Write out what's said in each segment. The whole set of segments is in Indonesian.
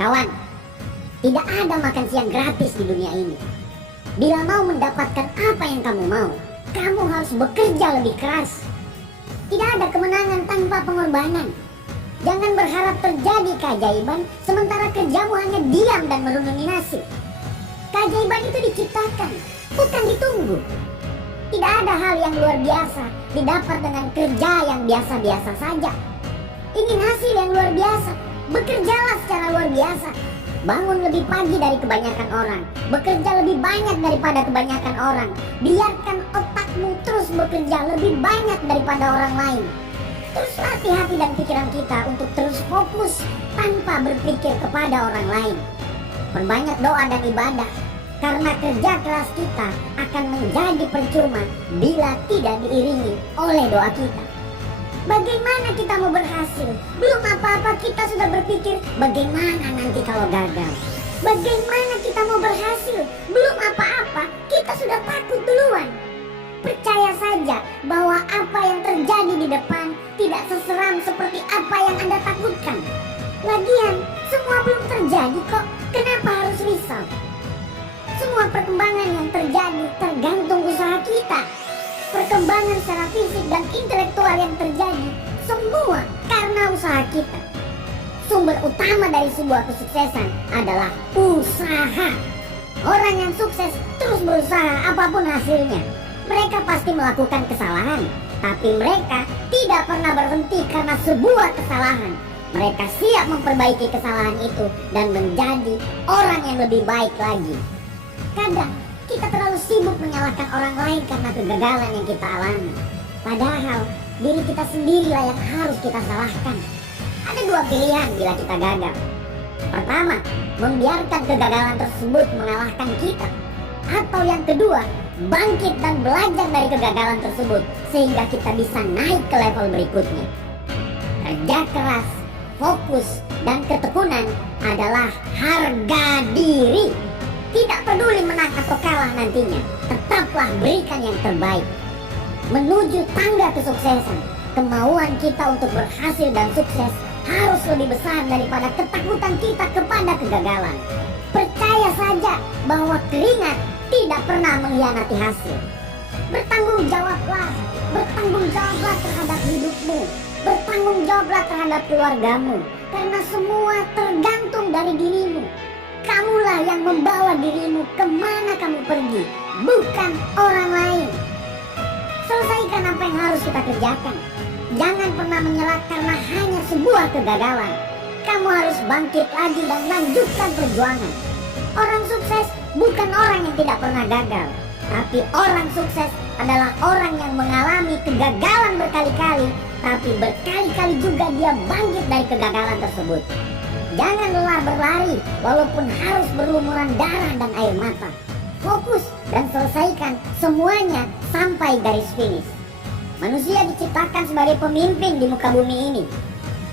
Kawan, tidak ada makan siang gratis di dunia ini. Bila mau mendapatkan apa yang kamu mau, kamu harus bekerja lebih keras. Tidak ada kemenangan tanpa pengorbanan. Jangan berharap terjadi keajaiban sementara kerjamu hanya diam dan merenungi nasib. Keajaiban itu diciptakan, bukan ditunggu. Tidak ada hal yang luar biasa didapat dengan kerja yang biasa-biasa saja. Ingin hasil yang luar biasa, bekerjalah secara luar biasa. Bangun lebih pagi dari kebanyakan orang, bekerja lebih banyak daripada kebanyakan orang. Biarkan otakmu terus bekerja lebih banyak daripada orang lain. Terus latih hati dan pikiran kita untuk terus fokus tanpa berpikir kepada orang lain. Perbanyak doa dan ibadah, karena kerja keras kita akan menjadi percuma bila tidak diiringi oleh doa kita. Bagaimana kita mau berhasil? Belum apa-apa kita sudah berpikir bagaimana nanti kalau gagal. Bagaimana kita mau berhasil? Belum apa-apa kita sudah takut duluan. Percaya saja bahwa apa yang terjadi di depan tidak seseram seperti apa yang Anda takutkan. Lagian semua belum terjadi kok. Kenapa harus risau? Semua perkembangan yang terjadi tergantung usaha kita. Perkembangan secara fisik dan intelektual yang terjadi semua karena usaha kita. Sumber utama dari sebuah kesuksesan adalah usaha. Orang yang sukses terus berusaha apapun hasilnya. Mereka pasti melakukan kesalahan, tapi mereka tidak pernah berhenti karena sebuah kesalahan. Mereka siap memperbaiki kesalahan itu dan menjadi orang yang lebih baik lagi. Kadang kita terlalu sibuk menyalahkan orang lain karena kegagalan yang kita alami. Padahal diri kita sendirilah yang harus kita salahkan. Ada dua pilihan bila kita gagal. Pertama, membiarkan kegagalan tersebut mengalahkan kita. Atau yang kedua, bangkit dan belajar dari kegagalan tersebut sehingga kita bisa naik ke level berikutnya. Kerja keras, fokus, dan ketekunan adalah harga diri. Tidak peduli menang atau kalah nantinya, tetaplah berikan yang terbaik. Menuju tangga kesuksesan, kemauan kita untuk berhasil dan sukses harus lebih besar daripada ketakutan kita kepada kegagalan. Percaya saja bahwa keringat tidak pernah mengkhianati hasil. Bertanggung jawablah terhadap hidupmu. Bertanggung jawablah terhadap keluargamu. Karena semua tergantung dari dirimu. Kamulah yang membawa dirimu kemana kamu pergi, bukan orang lain. Selesaikan apa yang harus kita kerjakan. Jangan pernah menyerah karena hanya sebuah kegagalan. Kamu harus bangkit lagi dan lanjutkan perjuangan. Orang sukses bukan orang yang tidak pernah gagal, tapi orang sukses adalah orang yang mengalami kegagalan berkali-kali, tapi berkali-kali juga dia bangkit dari kegagalan tersebut. Jangan lelah berlari walaupun harus berlumuran darah dan air mata. Fokus dan selesaikan semuanya sampai garis finish. Manusia diciptakan sebagai pemimpin di muka bumi ini.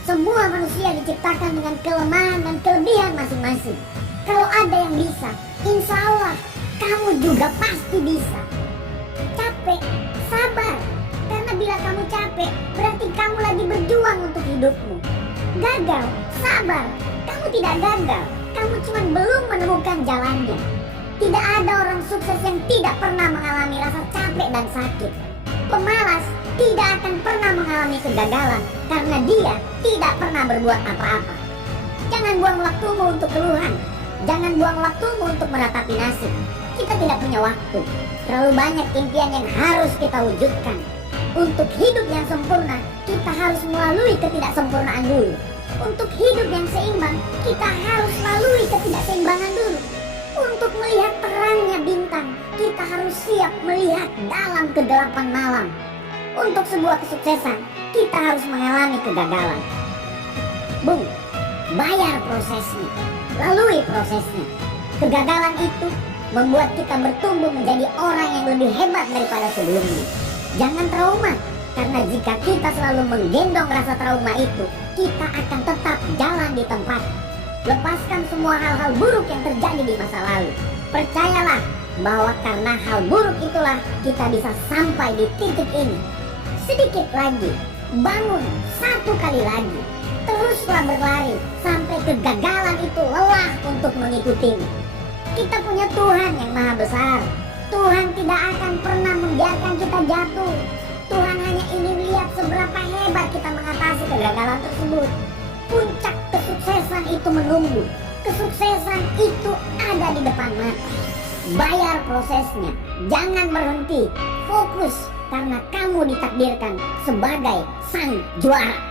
Semua manusia diciptakan dengan kelemahan dan kelebihan masing-masing. Kalau ada yang bisa, insya Allah kamu juga pasti bisa. Capek, sabar. Karena bila kamu capek, berarti kamu lagi berjuang untuk hidupmu. Gagal, sabar. Kamu tidak gagal, kamu cuma belum menemukan jalannya. Tidak ada orang sukses yang tidak pernah mengalami rasa capek dan sakit. Pemalas tidak akan pernah mengalami kegagalan karena dia tidak pernah berbuat apa-apa. Jangan buang waktumu untuk keluhan. Jangan buang waktumu untuk meratapi nasib. Kita tidak punya waktu. Terlalu banyak impian yang harus kita wujudkan. Untuk hidup yang sempurna, kita harus melalui ketidaksempurnaan dulu. Untuk hidup yang seimbang, kita harus lalui ketidakseimbangan dulu. Untuk melihat terangnya bintang, kita harus siap melihat dalam kegelapan malam. Untuk sebuah kesuksesan, kita harus mengalami kegagalan. Bung, bayar prosesnya, lalui prosesnya. Kegagalan itu membuat kita bertumbuh menjadi orang yang lebih hebat daripada sebelumnya. Jangan trauma, karena jika kita selalu menggendong rasa trauma itu, kita akan tetap jalan di tempat. Lepaskan semua hal-hal buruk yang terjadi di masa lalu. Percayalah bahwa karena hal buruk itulah kita bisa sampai di titik ini. Sedikit lagi, bangun satu kali lagi. Teruslah berlari sampai kegagalan itu lelah untuk mengikutimu. Kita punya Tuhan yang maha besar. Tuhan tidak akan pernah membiarkan kita jatuh. Tuhan hanya ingin lihat seberapa hebat kita mengatasi kegagalan tersebut. Puncak kesuksesan itu menunggu. Kesuksesan itu ada di depan mata. Bayar prosesnya, jangan berhenti. Fokus, karena kamu ditakdirkan sebagai sang juara.